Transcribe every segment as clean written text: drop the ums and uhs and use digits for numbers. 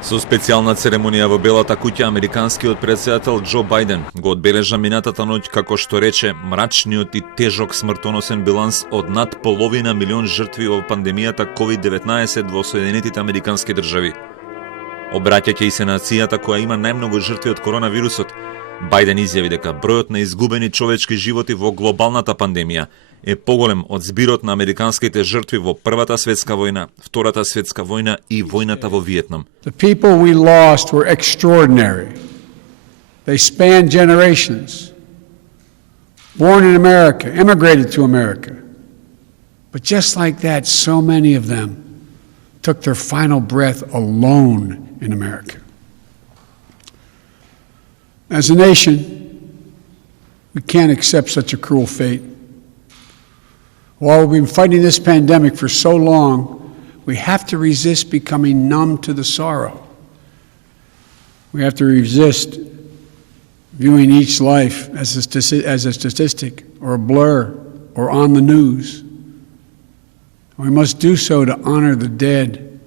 Со специјална церемонија во Белата куќа, американскиот претседател Џо Бајден го одбележа минатата ноќ, како што рече, мрачниот и тежок смртоносен биланс од над половина милион жртви во пандемијата COVID-19 во Соединетите Американски држави. Обраќајќи се нацијата која има најмногу жртви од коронавирусот, Бајден изјави дека бројот на изгубени човечки животи во глобалната пандемија е поголем од збирот на американските жртви во Првата светска војна, Втората светска војна и војната во Виетнам. The people we lost were extraordinary. They spanned generations. Born in America, immigrated to America. But just like that, so many of them took their final breath alone in America. As a nation, we can't accept such a cruel fate. While we've been fighting this pandemic for so long, we have to resist becoming numb to the sorrow. We have to resist viewing each life as a statistic or a blur or on the news. We must do so to honor the dead,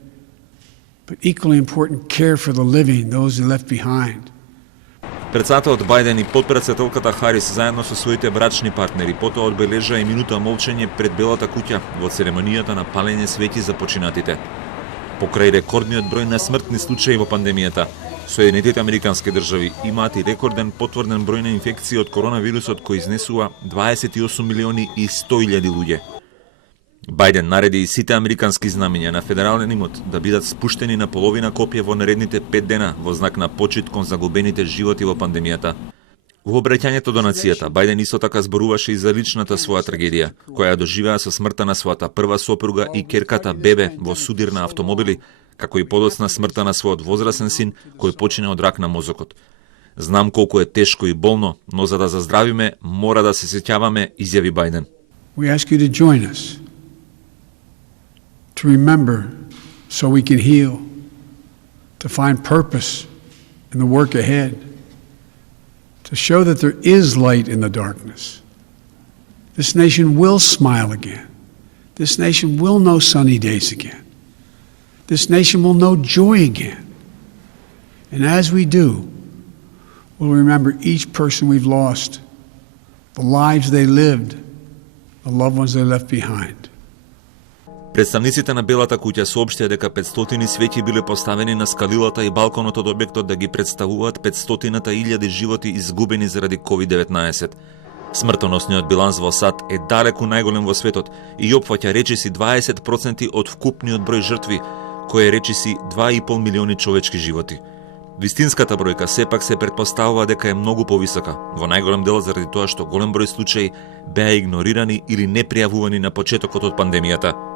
but equally important, care for the living, those who left behind. Претседателот Бајден и потпретседателката Харис заедно со своите брачни партнери потоа одбележаа и минута молчење пред Белата куќа во церемонијата на палење свети за починатите. Покрај рекордниот број на смртни случаи во пандемијата, Соединетите Американски држави имаат и рекорден потврден број на инфекции од коронавирусот кој изнесува 28 милиони и 100.000 луѓе. Бајден нареди и сите американски знамења на федерален имот да бидат спуштени на половина копија во наредните 5 дена во знак на почит кон загубените животи во пандемијата. Во обраќањето до нацијата, Бајден исто така зборуваше и за личната своја трагедија, која ја доживеа со смртта на својата прва сопруга и керката бебе во судир на автомобили, како и подоцна смртта на својот возрасен син кој почина од рак на мозокот. Знам колку е тешко и болно, но за да заздравиме, мора да се сеќаваме, изјави Бајден. We ask you to join us. To remember so we can heal, to find purpose in the work ahead, to show that there is light in the darkness. This nation will smile again. This nation will know sunny days again. This nation will know joy again. And as we do, we'll remember each person we've lost, the lives they lived, the loved ones they left behind. Представниците на Белата куќа соопштија дека 500 свеќи биле поставени на скалилата и балконот од објектот да ги представуваат 500.000 животи изгубени заради COVID-19. Смртоносниот биланс во САД е далеку најголем во светот и опфаќа речиси 20% од вкупниот број жртви, кој е речиси 2,5 милиони човечки животи. Вистинската бројка сепак се претпоставува дека е многу повисока, во најголем дел заради тоа што голем број случаи беа игнорирани или не пријавувани на почетокот од пандемијата.